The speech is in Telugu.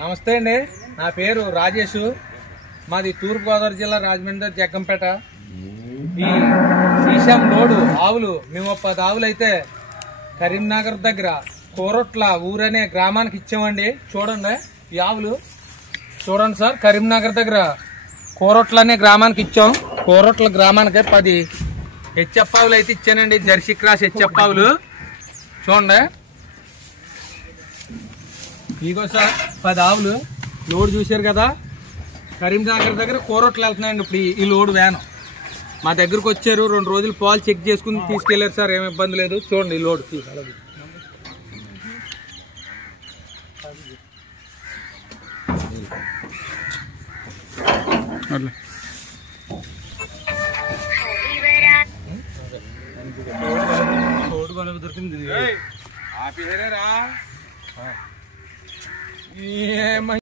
నమస్తే అండి, నా పేరు రాజేష్. మాది తూర్పుగోదావరి జిల్లా రాజమండ్రి జగ్గంపేట. ఈ ఈశాం లోడు ఆవులు మేము 10 ఆవులు అయితే కరీంనగర్ దగ్గర కోరొట్ల ఊరనే గ్రామానికి ఇచ్చామండి. చూడండి ఈ ఆవులు చూడండి సార్. కరీంనగర్ దగ్గర కోరొట్ల అనే గ్రామానికి ఇచ్చాం. కోరొట్ల గ్రామానికి 10 హెచ్ఎఫ్ ఆవులు అయితే ఇచ్చానండి. జెర్సీ క్రాస్ హెచ్ఎఫ్ ఆవులు చూడండి. ఇగో సార్ 10 ఆవులు లోడ్ చూశారు కదా. కరీంనగర్ దగ్గర కోరొట్లు వెళ్తున్నాయండి. ఇప్పుడు ఈ లోడ్ వ్యాన్ మా దగ్గరకు వచ్చారు. 2 రోజులు పాలు చెక్ చేసుకుని తీసుకెళ్లారు సార్. ఏమి ఇబ్బంది లేదు. చూడండి ఈ లోడ్ దొరికింది.